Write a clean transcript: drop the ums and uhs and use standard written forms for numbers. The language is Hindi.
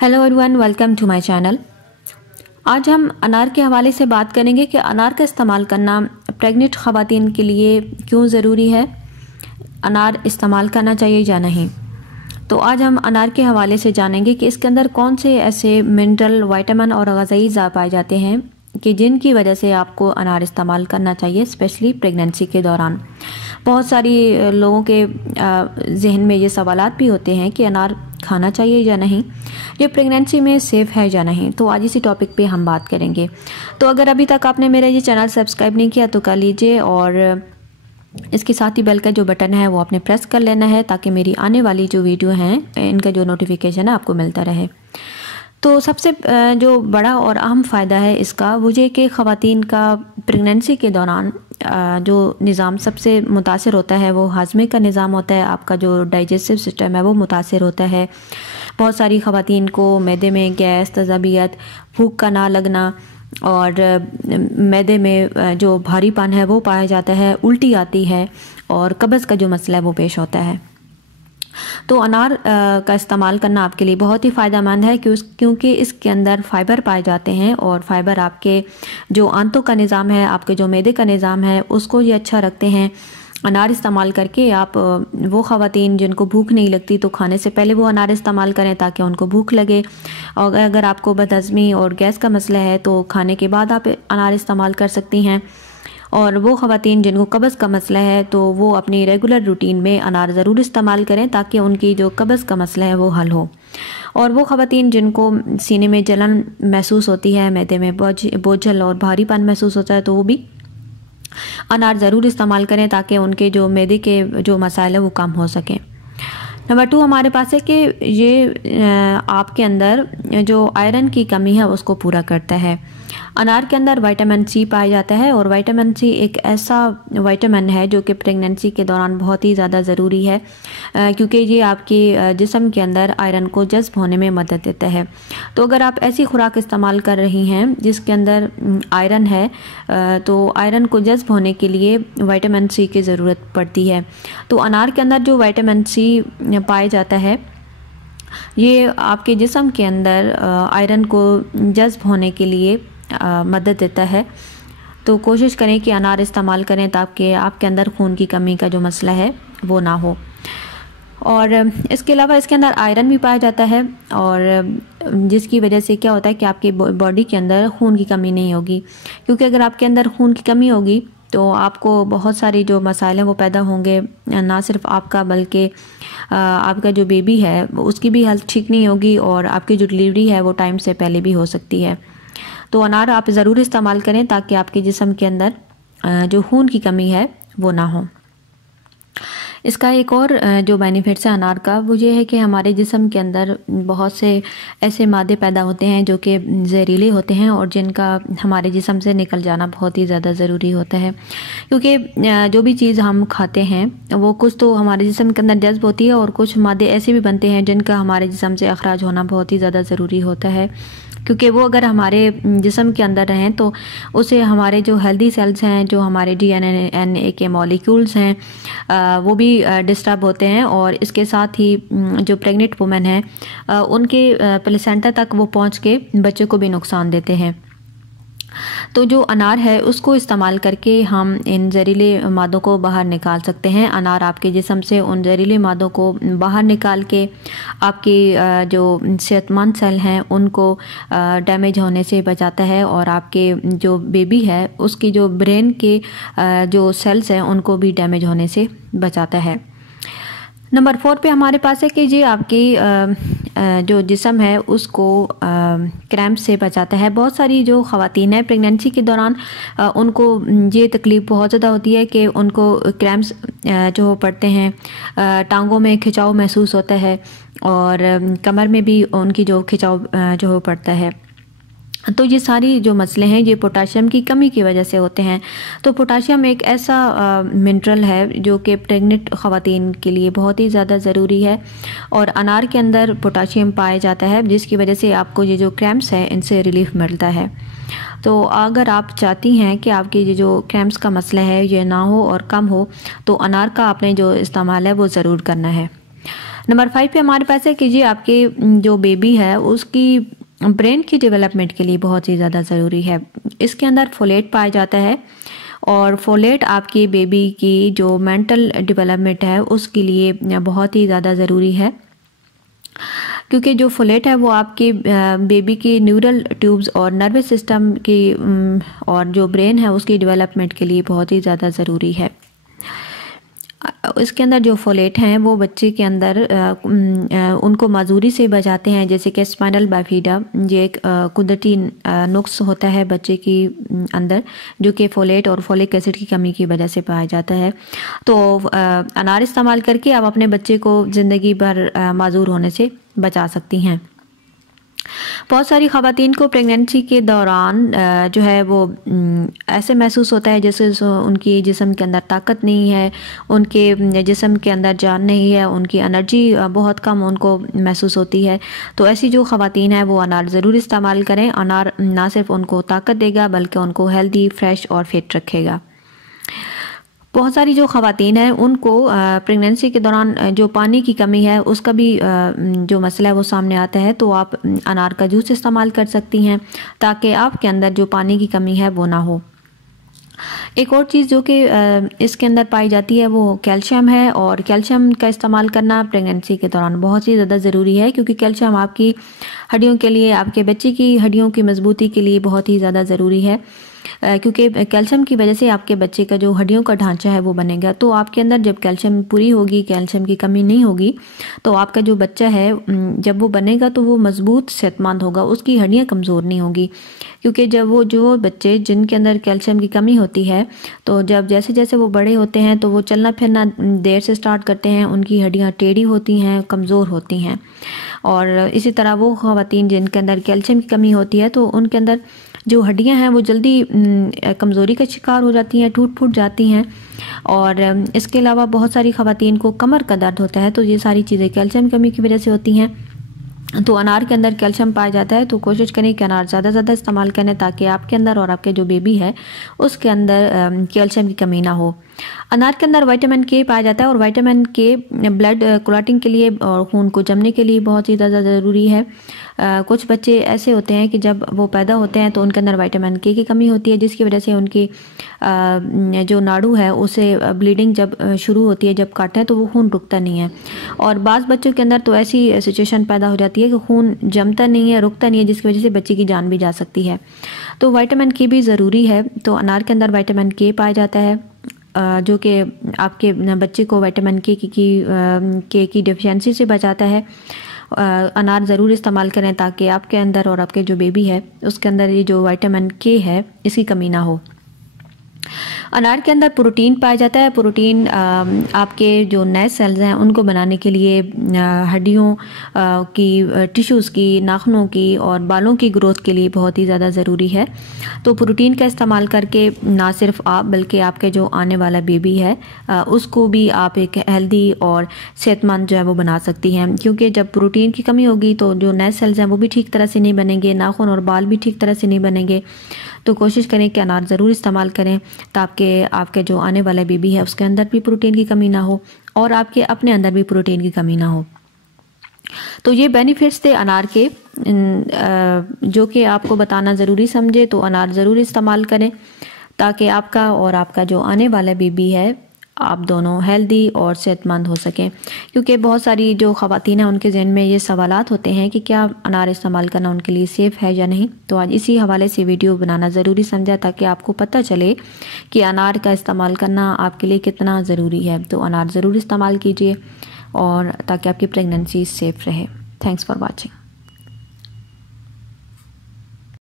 Hello everyone, welcome to my channel. आज हम अनार के हवाले से बात करेंगे कि अनार का इस्तेमाल करना प्रेग्नेंट ख़वातीन के लिए क्यों ज़रूरी है, अनार इस्तेमाल करना चाहिए या नहीं। तो आज हम अनार के हवाले से जानेंगे कि इसके अंदर कौन से ऐसे मिनरल, विटामिन और ग़िज़ाई अज़ा पाए जाते हैं कि जिनकी वजह से आपको अनार इस्तेमाल करना चाहिए, स्पेशली प्रेगनेंसी के दौरान। बहुत सारी लोगों के जहन में ये सवालात भी होते हैं कि अनार खाना चाहिए या नहीं, ये प्रेगनेंसी में सेफ़ है या नहीं। तो आज इसी टॉपिक पे हम बात करेंगे। तो अगर अभी तक आपने मेरा ये चैनल सब्सक्राइब नहीं किया तो कर लीजिए, और इसके साथ ही बेल का जो बटन है वो आपने प्रेस कर लेना है ताकि मेरी आने वाली जो वीडियो हैं इनका जो नोटिफिकेशन है आपको मिलता रहे। तो सबसे जो बड़ा और अहम फ़ायदा है इसका वो ये कि ख़वातीन का प्रेगनेंसी के दौरान जो निज़ाम सबसे मुतासर होता है वो हाजमे का निज़ाम होता है। आपका जो डाइजेस्टिव सिस्टम है वो मुतासर होता है। बहुत सारी ख़वातीन को मैदे में गैस, तज़ाबियत, भूख का ना लगना और मैदे में जो भारीपन है वो पाया जाता है, उल्टी आती है और कब्ज़ का जो मसला है वो पेश होता है। तो अनार का इस्तेमाल करना आपके लिए बहुत ही फ़ायदेमंद है क्योंकि इसके अंदर फ़ाइबर पाए जाते हैं और फ़ाइबर आपके जो आंतों का निज़ाम है, आपके जो मैदे का निज़ाम है उसको ये अच्छा रखते हैं। अनार इस्तेमाल करके आप वो ख़वातीन जिनको भूख नहीं लगती तो खाने से पहले वो अनार इस्तेमाल करें ताकि उनको भूख लगे। और अगर आपको बदहज़मी और गैस का मसला है तो खाने के बाद आप अनार इस्तेमाल कर सकती हैं। और वो ख़वातीन जिनको कब्ज़ का मसला है तो वो अपनी रेगुलर रूटीन में अनार ज़रूर इस्तेमाल करें ताकि उनकी जो कब्ज़ का मसला है वो हल हो। और वो ख़वातीन जिनको सीने में जलन महसूस होती है, मैदे में बोझल और भारीपन महसूस होता है तो वो भी अनार ज़रूर इस्तेमाल करें ताकि उनके जो मैदे के जो मसाइल है वो कम हो सकें। नंबर 2 हमारे पास है कि ये आपके अंदर जो आयरन की कमी है उसको पूरा करता है। अनार के अंदर विटामिन सी पाया जाता है और विटामिन सी एक ऐसा विटामिन है जो कि प्रेगनेंसी के दौरान बहुत ही ज़्यादा ज़रूरी है क्योंकि ये आपके जिस्म के अंदर आयरन को जज़्ब होने में मदद देता है। तो अगर आप ऐसी खुराक इस्तेमाल कर रही हैं जिसके अंदर आयरन है तो आयरन को जज़्ब होने के लिए विटामिन सी की ज़रूरत पड़ती है। तो अनार के अंदर जो विटामिन सी पाया जाता है ये आपके जिस्म के अंदर आयरन को जज़्ब होने के लिए मदद देता है। तो कोशिश करें कि अनार इस्तेमाल करें ताकि आपके अंदर खून की कमी का जो मसला है वो ना हो। और इसके अलावा इसके अंदर आयरन भी पाया जाता है और जिसकी वजह से क्या होता है कि आपकी बॉडी के अंदर खून की कमी नहीं होगी, क्योंकि अगर आपके अंदर खून की कमी होगी तो आपको बहुत सारी जो मसाइल हैं वो पैदा होंगे। ना सिर्फ आपका बल्कि आपका जो बेबी है उसकी भी हेल्थ ठीक नहीं होगी और आपकी जो डिलीवरी है वो टाइम से पहले भी हो सकती है। तो अनार आप ज़रूर इस्तेमाल करें ताकि आपके जिस्म के अंदर जो खून की कमी है वो ना हो। इसका एक और जो बेनिफिट्स है अनार का वो ये है कि हमारे जिस्म के अंदर बहुत से ऐसे मादे पैदा होते हैं जो कि जहरीले होते हैं और जिनका हमारे जिस्म से निकल जाना बहुत ही ज़्यादा ज़रूरी होता है, क्योंकि जो भी चीज़ हम खाते हैं वो कुछ तो हमारे जिस्म के अंदर जज्ब होती है और कुछ मादे ऐसे भी बनते हैं जिनका हमारे जिस्म से अखराज होना बहुत ही ज़्यादा ज़रूरी होता है, क्योंकि वो अगर हमारे जिस्म के अंदर रहें तो उसे हमारे जो हेल्दी सेल्स हैं, जो हमारे DNA के मॉलिक्यूल्स हैं वो भी डिस्टर्ब होते हैं और इसके साथ ही जो प्रेग्नेंट वुमेन है उनके प्लेसेंटा तक वो पहुंच के बच्चे को भी नुकसान देते हैं। तो जो अनार है उसको इस्तेमाल करके हम इन जहरीले मादों को बाहर निकाल सकते हैं। अनार आपके जिस्म से उन जहरीले मादों को बाहर निकाल के आपके जो सेहतमंद सेल हैं उनको डैमेज होने से बचाता है और आपके जो बेबी है उसकी जो ब्रेन के जो सेल्स हैं उनको भी डैमेज होने से बचाता है। नंबर 4 पे हमारे पास है कि ये आपकी जो जिस्म है उसको क्रैम्प से बचाता है। बहुत सारी जो ख़वातीन हैं प्रेगनेंसी के दौरान उनको ये तकलीफ़ बहुत ज़्यादा होती है कि उनको क्रैम्प्स जो पड़ते हैं, टांगों में खिंचाव महसूस होता है और कमर में भी उनकी जो खिंचाव जो पड़ता है। तो ये सारी जो मसले हैं ये पोटाशियम की कमी की वजह से होते हैं। तो पोटाशियम एक ऐसा मिनरल है जो कि प्रेग्नेंट ख़वातीन के लिए बहुत ही ज़्यादा ज़रूरी है और अनार के अंदर पोटाशियम पाया जाता है जिसकी वजह से आपको ये जो क्रैम्प्स हैं इनसे रिलीफ मिलता है। तो अगर आप चाहती हैं कि आपकी ये जो क्रैम्प्स का मसला है ये ना हो और कम हो तो अनार का आपने जो इस्तेमाल है वो ज़रूर करना है। नंबर 5 पे हमारे पास है कि जी आपके जो बेबी है उसकी ब्रेन की डेवलपमेंट के लिए बहुत ही ज़्यादा ज़रूरी है। इसके अंदर फोलेट पाया जाता है और फोलेट आपकी बेबी की जो मेंटल डेवलपमेंट है उसके लिए बहुत ही ज़्यादा ज़रूरी है, क्योंकि जो फोलेट है वो आपकी बेबी की न्यूरल ट्यूब्स और नर्वस सिस्टम की और जो ब्रेन है उसकी डेवलपमेंट के लिए बहुत ही ज़्यादा ज़रूरी है। इसके अंदर जो फोलेट हैं वो बच्चे के अंदर उनको माजूरी से बचाते हैं, जैसे कि स्पाइनल बाइफिडा, ये एक कुदरती नुक्स होता है बच्चे की अंदर जो कि फोलेट और फोलिक एसिड की कमी की वजह से पाया जाता है। तो अनार इस्तेमाल करके आप अपने बच्चे को ज़िंदगी भर माजूर होने से बचा सकती हैं। बहुत सारी ख़वातीन को प्रेगनेंसी के दौरान जो है वो ऐसे महसूस होता है जैसे उनकी जिस्म के अंदर ताकत नहीं है, उनके जिस्म के अंदर जान नहीं है, उनकी एनर्जी बहुत कम उनको महसूस होती है। तो ऐसी जो ख़वातीन है वो अनार ज़रूर इस्तेमाल करें। अनार ना सिर्फ उनको ताकत देगा बल्कि उनको हेल्दी, फ्रेश और फिट रखेगा। बहुत सारी जो ख़वातीन हैं उनको प्रेगनेंसी के दौरान जो पानी की कमी है उसका भी जो मसला है वो सामने आता है, तो आप अनार का जूस इस्तेमाल कर सकती हैं ताकि आपके अंदर जो पानी की कमी है वो ना हो। एक और चीज़ जो कि इसके अंदर पाई जाती है वो कैल्शियम है, और कैल्शियम का इस्तेमाल करना प्रेगनेंसी के दौरान बहुत ही ज़्यादा ज़रूरी है, क्योंकि कैल्शियम आपकी हड्डियों के लिए, आपके बच्चे की हड्डियों की मजबूती के लिए बहुत ही ज़्यादा ज़रूरी है, क्योंकि कैल्शियम की वजह से आपके बच्चे का जो हड्डियों का ढांचा है वो बनेगा। तो आपके अंदर जब कैल्शियम पूरी होगी, कैल्शियम की कमी नहीं होगी, तो आपका जो बच्चा है जब वो बनेगा तो वो मजबूत, सेहतमंद होगा, उसकी हड्डियाँ कमज़ोर नहीं होगी। क्योंकि जब वो जो बच्चे जिनके अंदर कैल्शियम की कमी होती है तो जब जैसे जैसे वो बड़े होते हैं तो वो चलना फिरना देर से स्टार्ट करते हैं, उनकी हड्डियाँ टेढ़ी होती हैं, कमज़ोर होती हैं। और इसी तरह वो ख़वातीन जिनके अंदर कैल्शियम की कमी होती है तो उनके अंदर जो हड्डियां हैं वो जल्दी कमज़ोरी का शिकार हो जाती हैं, टूट फूट जाती हैं। और इसके अलावा बहुत सारी ख़वातीन को कमर का दर्द होता है, तो ये सारी चीज़ें कैल्शियम की कमी की वजह से होती हैं। तो अनार के अंदर कैल्शियम पाया जाता है, तो कोशिश करें कि अनार ज़्यादा ज़्यादा इस्तेमाल करें ताकि आपके अंदर और आपके जो बेबी है उसके अंदर कैल्शियम की कमी ना हो। अनार के अंदर विटामिन के पाया जाता है, और विटामिन के ब्लड क्लॉटिंग के लिए और खून को जमने के लिए बहुत ही ज़्यादा ज़रूरी है। कुछ बच्चे ऐसे होते हैं कि जब वो पैदा होते हैं तो उनके अंदर विटामिन के की कमी होती है, जिसकी वजह से उनकी जो नाड़ू है उसे ब्लीडिंग जब शुरू होती है, जब काटते हैं तो वो खून रुकता नहीं है। और बाज़ बच्चों के अंदर तो ऐसी सिचुएशन पैदा हो जाती है कि खून जमता नहीं है, रुकता नहीं है, जिसकी वजह से बच्चे की जान भी जा सकती है। तो विटामिन के भी ज़रूरी है। तो अनार के अंदर विटामिन के पाया जाता है, जो कि आपके बच्चे को विटामिन के की डेफिशिएंसी से बचाता है। अनार ज़रूर इस्तेमाल करें ताकि आपके अंदर और आपके जो बेबी है उसके अंदर ये जो विटामिन के है इसकी कमी ना हो। अनार के अंदर प्रोटीन पाया जाता है। प्रोटीन आपके जो नए सेल्स हैं उनको बनाने के लिए, हड्डियों की, टिश्यूज़ की, नाखूनों की और बालों की ग्रोथ के लिए बहुत ही ज़्यादा ज़रूरी है। तो प्रोटीन का इस्तेमाल करके ना सिर्फ आप बल्कि आपके जो आने वाला बेबी है उसको भी आप एक हेल्दी और सेहतमंद जो है वो बना सकती हैं, क्योंकि जब प्रोटीन की कमी होगी तो जो नए सेल्स हैं वो भी ठीक तरह से नहीं बनेंगे, नाखून और बाल भी ठीक तरह से नहीं बनेंगे। तो कोशिश करें कि अनार ज़रूर इस्तेमाल करें ताकि आपके जो आने वाला बेबी है उसके अंदर भी प्रोटीन की कमी ना हो और आपके अपने अंदर भी प्रोटीन की कमी ना हो। तो ये बेनिफिट्स थे अनार के, जो कि आपको बताना ज़रूरी समझे। तो अनार ज़रूर इस्तेमाल करें ताकि आपका और आपका जो आने वाला बेबी है आप दोनों हेल्दी और सेहतमंद हो सकें। क्योंकि बहुत सारी जो ख़वातीन हैं उनके ज़हन में ये सवालात होते हैं कि क्या अनार इस्तेमाल करना उनके लिए सेफ़ है या नहीं। तो आज इसी हवाले से वीडियो बनाना ज़रूरी समझा ताकि आपको पता चले कि अनार का इस्तेमाल करना आपके लिए कितना ज़रूरी है। तो अनार ज़रूर इस्तेमाल कीजिए और ताकि आपकी प्रेगनेंसी सेफ़ रहे। Thanks for watching.